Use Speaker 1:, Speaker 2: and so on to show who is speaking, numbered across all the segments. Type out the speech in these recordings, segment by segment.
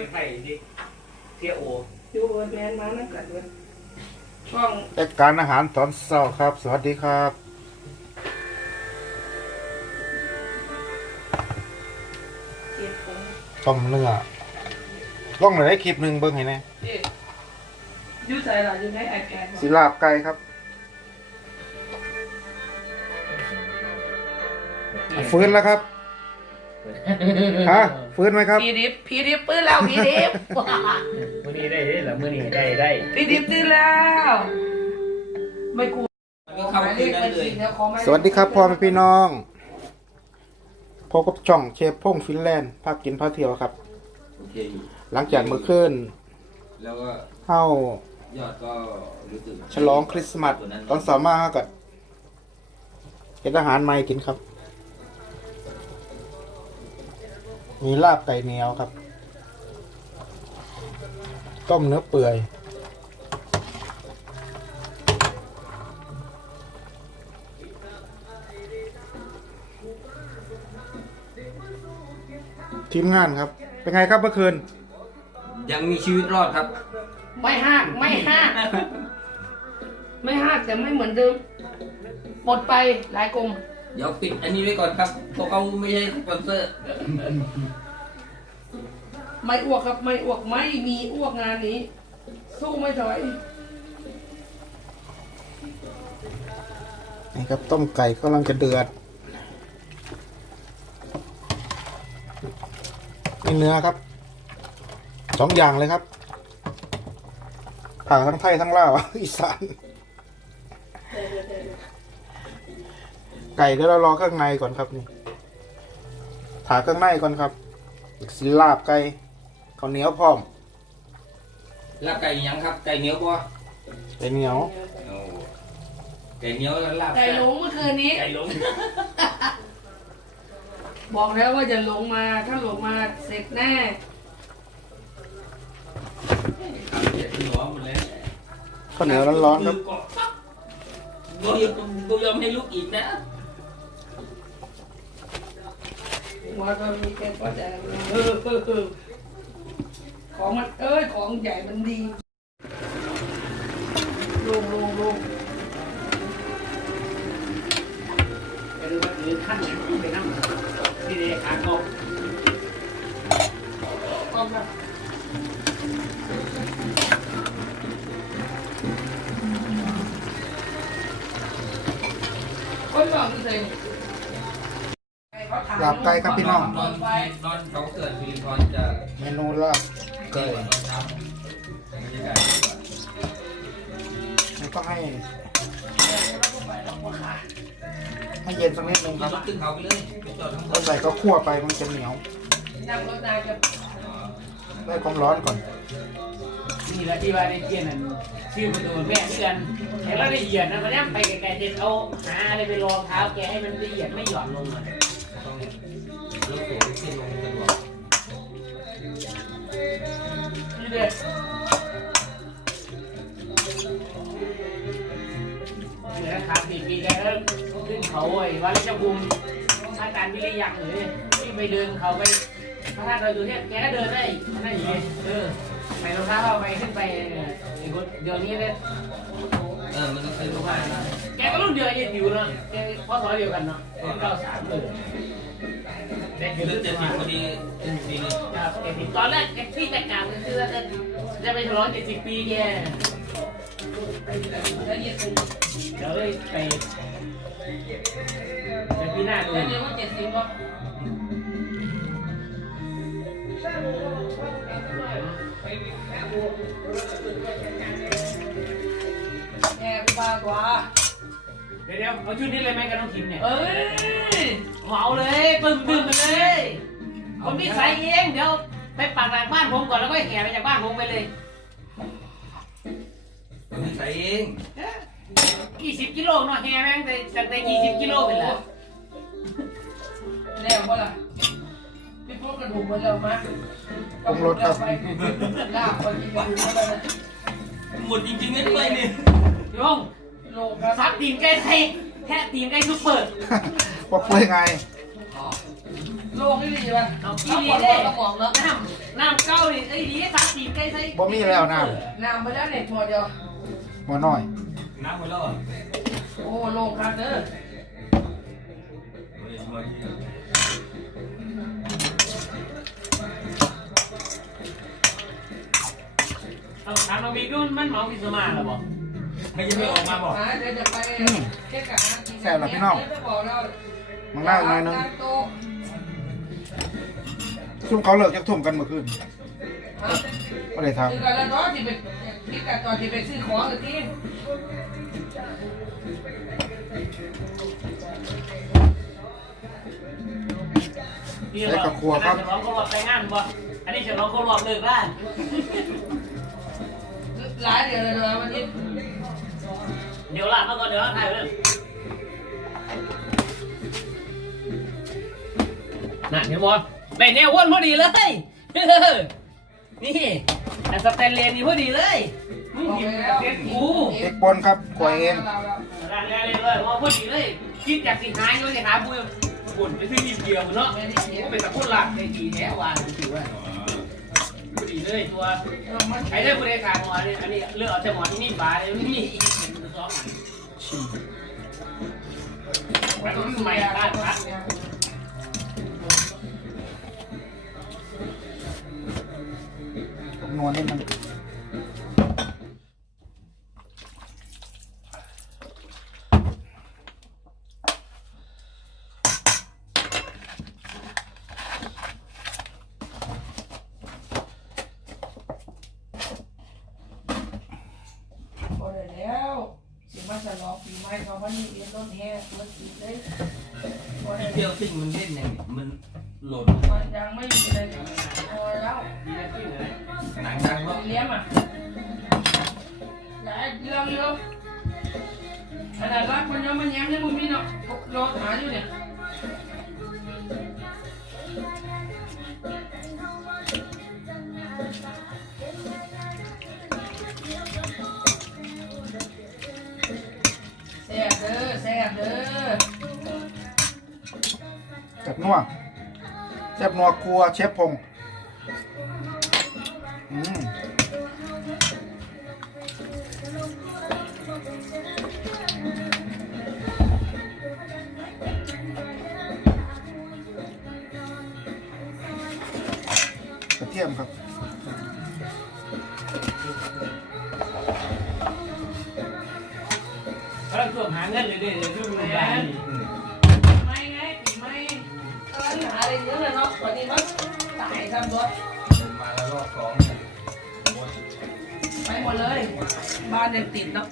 Speaker 1: นไข่ดิเทโอ
Speaker 2: อยู่บนแมนมานักกัดเบิช่อง
Speaker 3: รายการอาหารตอนเช้าครับ สวัสดีครับ เจ็ดผมต้มเนื้อล่องไหนคลิปหนึ่งเบิ้งให้แน่เจ็
Speaker 2: ยุ่ใส่หลาอยู่ในไอแพด
Speaker 3: สิลาบไก่ครับ ฟื้นแล้วครับ ฮะฟื้นไหมครับ
Speaker 2: พีดิฟพีดิฟปื้นแล้วพีดิฟ
Speaker 4: มื่อนี้ได้เหรอมื่อนี้ได้ได้
Speaker 2: พีดิฟตื่นแล้ว ไม่กูก็เข้าคื
Speaker 3: นนั้นเลยดี๋วขอหมายเลขสวัสดีครับพ่อแม่พี่น้องพบกับช่องเชฟพงฟินแลนด์ภาคกินภาคเที่ยวครับ โอเคอยู่ หลังจากเมื่อคืนแล้วก็เข้ายอดก็รู้สึกฉลองคริสต์มาสตอนสามารถกับเห็นอาหารใหม่กินครับ มีลาบไก่เหนียวครับ ต้มเนื้อเปื่อย ทีมงานครับ เป็นไงครับเมื่อคืน
Speaker 4: ยังมีชีวิตรอดครับ
Speaker 2: ไม่ห้ากไม่ห้ากไม่ห้ากแต่ไม่เหมือนเดิมหมดไปหลายกลม
Speaker 4: เดี๋ยวปิดอันนี้ไว้ก่อนครับเพราะเขาไม่ใช่สปอนเซอร์
Speaker 2: ไม่อ้วกครับ ไม่อ้วกไม่มีอ้วกงานนี้ สู้ไม่ถอย
Speaker 3: นี่ครับต้มไก่กำลังจะเดือดนี่เนื้อครับสองอย่างเลยครับผ่าทั้งไทยทั้งลาวอีสาน ไก่เดี๋ยวเรารอเครื่องในก่อนครับนี่ผ่าเครื่องในก่อนครับอีกสิลาบไก่ข้าวเหนียวพร้อม
Speaker 4: ลาบไก่ยังครับ ไก่เหนียวป่ะ
Speaker 3: ไก่เหนียวโอ้
Speaker 4: ไก่เหนียวแล้วลาบ
Speaker 2: ไก่หลงเมื่อคืนนี้ ไก่หลง บอกแล้วว่าจะหลงมา ถ้าหลงมาเสร็จแน่
Speaker 3: เอาเจ็บหัวหมดแล้วข้าวเหนียวร้อนๆครับ
Speaker 4: กูยอมกูยอมให้ลูกอีกนะ ว่าก
Speaker 2: ็มีแค่ก็จะเออเออเออของมันเอ้ยของใหญ่มันดีลงลงลงไปดูว่าถือขั้นไปนั่งนี่เลยขาโกเอามาคนบอกที่ใส่นี่เขาถ
Speaker 3: าบไก่ครับพี่น้องนอนนอนเขาเกิดฟิลิปปินจะเมนูลาบไก่ตอนเกาศแล้วก็ให้ ให้เย็นสักนิดนึงครับรถขึ้นเขาไปเลยจอดทั้งหมถ้าดใส่ก็คั่วไปมันจะเหนียวนั่งรถนายจะได้ความร้อนก่อน
Speaker 1: นี่แหละที่ว่าในเกียนนั่นชื่อประตูแม่เพื่อนแต่เราได้เหยียดนะมันย่ำไปไกลๆจะเอาหาอะไรไปรองเท้าแกให้มันละเอียดไม่หย่อนลงอะ เนี่นะครับสี่ปีแกก็ขึ้นเขาไอ้วัดราชบุมอาจารย์วิริยังหรือที่ไปเดินเขาไปพระธาตุดอยตุเนี่ยแกก็เดินได้มันได้อย่างนี้เออใส่รองเท้าไปขึ้นไปไอ้คนเดี๋ยวนี้เนี่ยเออมันต้องใส่ลูกผ้านะ กก็รุ่นเดียวยังอยู่เนาะแกพ่อสอเดียวกันเนาะเก้าสามเลยเด็กอยู่เลือรุ่ดนเดียวเจ็ดสิบพอดีเป็นปีนี้ครับแกติดตอนแรกแกที่แต่งงานก็คือว่าจะจะไปฉลองเจ็ดสิบปีแกแล้วเย็นเดี๋ยวเลยไปไปปีหน้าดูแล้วเดี๋ยวว่าเจ็ดสิบก็
Speaker 2: แอบมากว่า
Speaker 1: เดี๋ยวเดี๋ยวเอาชุดนี้เลยไหมกับน้องคิมเนี่
Speaker 2: ย เอ้ยเหมาเลยปึ้มปึ้มไปเลย ผมนี่ใส่เองเดี๋ยวไปปักหลังบ้านผมก่อนแล้วก็แห่ไปจากบ้านผมไปเลย
Speaker 4: มันใส่เอง
Speaker 2: กี่สิบกิโลเนาะแห่แม่งแต่จากแต่ยี่สิบกิโลไปแล้วแล้วก็ล่ะพี่พวกกระดูกมันแล้วมา
Speaker 3: ปรุงรสครับไปลากคนกินกระ
Speaker 4: ดูกมันแล้วนะหมดจริงๆนั่นเลยนี่โยง
Speaker 2: โลกครับซับตีนไก่ไทยแค่ตีนไก่ซุปเปอร์
Speaker 3: ว่าเปื่อยไงโลกนี่ดีป
Speaker 2: ่ะเอาขี้ขี้ดีดีเด้เด้กระหม่อมแล้วน้ำน้ำเก้าดิไอ้ดีซับตีนไก่ไทย
Speaker 3: บ่มีแล้วน้
Speaker 2: น้ำไปแล้วเน็ตหมดเดียว
Speaker 3: หมอน้อยน้ำหมดแล้วเห
Speaker 2: รอโอ้โลงครับเด้อไม่ได้ช่วยที่
Speaker 1: เอาถามน้องบิ๊กดูมันเมาพิสมาหรอบอก ไม่ยังไม่ออกมาบอกหาเดี๋ยวจะไป
Speaker 3: แค่กะหากินแซ่บเหรอพี่น้องเดี๋ยวจะบอกเรามังหน้าหน่อยนึงโต๊ะซุ่มเขาเลิกจากทุ่มกันเมื่อคืนฮะไม่ได้ทคือกันแล้วเนาะท
Speaker 2: ี่ไปที่กันตอนที่ไปซื้อของเมื่อกี้
Speaker 3: พี่บอกฉลองเขารอบแต่ง
Speaker 2: งานบ่อันนี้ฉลองเขารอบเลิกได้หลายเดือนเลยเนาะวันนี้ เดี๋ยวละมาก่อนเดี๋ยวถ่ายเรื่องน่ะเห็นบ่ได้แนววนพอดีเลยนี่แต่สแตนเลนนี่พอดีเลยมึงหยิบ
Speaker 3: เส้นกูเอกบอลครับขวายเอง
Speaker 2: ร้านแรกเลยเลยพอดีเลยคิดจากสิหายก็จะหาบุญบุญไปซื้อนิดเดียวเนาะไม่ได้เสียก็เป็นตะกุนหลักในดีแท้ว่าถือว่าพอดีเลยตัวไอ้เรื่องบริการหมอเนี่ยอันนี้เลือกเอาแต่หมอที่นี่บาเลยไม่มีอีกเป็นซ้อม ชิมมันต้องใหม่บ้านพักนวลนิดนึง พอได้แล้วสิมา ฉลองปีใหม่เขาวันนี้เรียนรถแห่รถติดเลย
Speaker 4: พอได้เที่แล้ยววซิ่งมันเล่นยังมันหล่น
Speaker 2: มันยังไม่มีเลยพอแล้ว
Speaker 4: ดีนะที่ไหนหนังดังแล้วเลี้ยงอะ
Speaker 2: หลายเรื่องเยอะขนาดรักมันยังมันแย้มยังมึงมีเนาะรถหาอยู่เนี่ย
Speaker 3: นัวแซ่บนัวครัวเชฟพงอืมกระเทียมครับ
Speaker 1: แล้วส่วนหาเงินเลยดิดูดูบ้านไม่ไงปีไ
Speaker 2: ม่ เออหาอะไรเยอะเลยเนาะวันนี้มันตายทำรถมาแล้วรอบสองไปหมดเลย บ้านยังติดเนาะ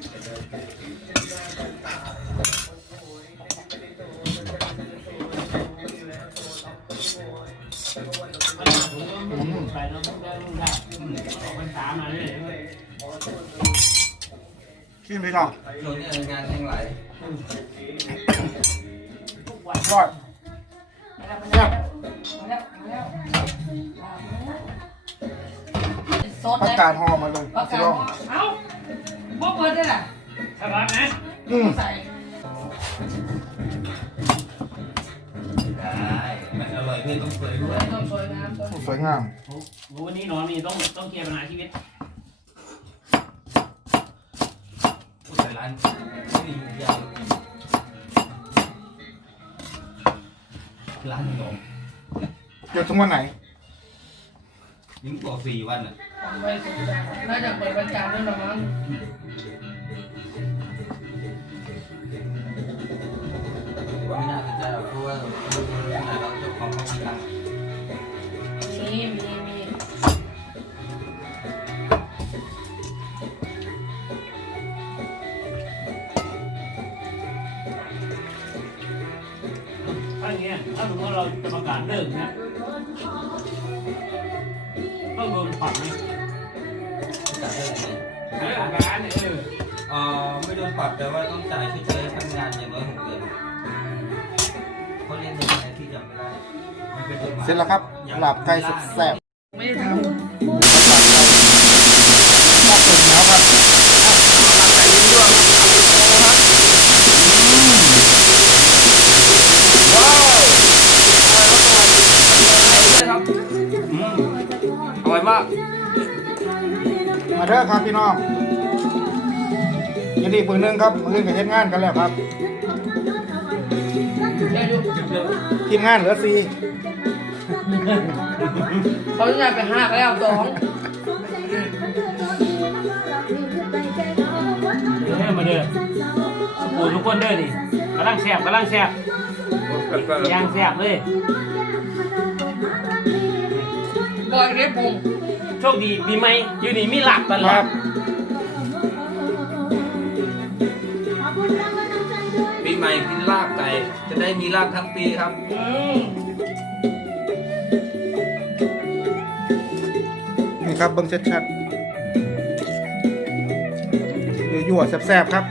Speaker 3: ไปน้องได้ลุงได้มันสามมาเลยกินไปก่อนช่วงนี้งานยังไหลทุกวันรอดมา แล้วมาแล้วมาแล้วมาแล้วสดผัเลกยกาดห่อมาเลยประสิกาศล
Speaker 2: องเอ้าบ่เปิดได้ล่ะสบายนะอืมใส่
Speaker 4: ได้มันอร่อยเพื่อนต้องสวยด้วยต้นส
Speaker 3: วยงามต้นสวยงาม
Speaker 1: วันนี้นอนนี่ต้องต้องเคลียร์ปัญหาชีวิตผู้ชายร้านไ
Speaker 4: ม่อยู่ยาว ร้านขนมเดี๋ยวถึงวันไหนยิงกว่าสี่วันอะ
Speaker 2: น่าจะเปิดวันจันทร์ด้วยหรอมั้ง
Speaker 4: ไม่น่าสนใจหรอกเพราะว่าเราเจ้าของเขาท
Speaker 2: ำตังค์มีมี
Speaker 1: เราจะประกาศเลิกนะต้องโดนปรับไหมจ่ายเท่าไหร่เนี่ยเลิกการเออ
Speaker 4: เอ่อไม่โดนปรับแต่ว่าต้องจ่ายชดเชยทำงานอย่างน้อยหกเดือนเขาเรียกยังไงที่จำไม่ได้
Speaker 3: มันเป็นกฎหมายเสร็จแล้วครับหลับไก่แซ่บไม่ได้ทๆ มาก มาเด้อครับพี่น้องยินดีปืนหนึงครับมือกับเฮ็ดงานกันแล้วครับได้อยู่ทีมงานเหลือสี่
Speaker 2: เขาจะไปห้าแล้วสอง
Speaker 1: เด้อมาเด้อปูทุกคนเด้อนี่กำลังแซ่บกำลังแซ่บย่างแซ่บเลย
Speaker 2: บอยเรียบปุ่ม
Speaker 1: โชคดีปีใหม่อยู่นี่มีหลัก
Speaker 3: ตลคอรัดบ
Speaker 4: ปีใหม่กินลาบไก่จะได้มีลาบทั้งปีครับ อืม
Speaker 3: นี่ครับเบิ้งชัดๆยั่วๆแซ่บๆครับ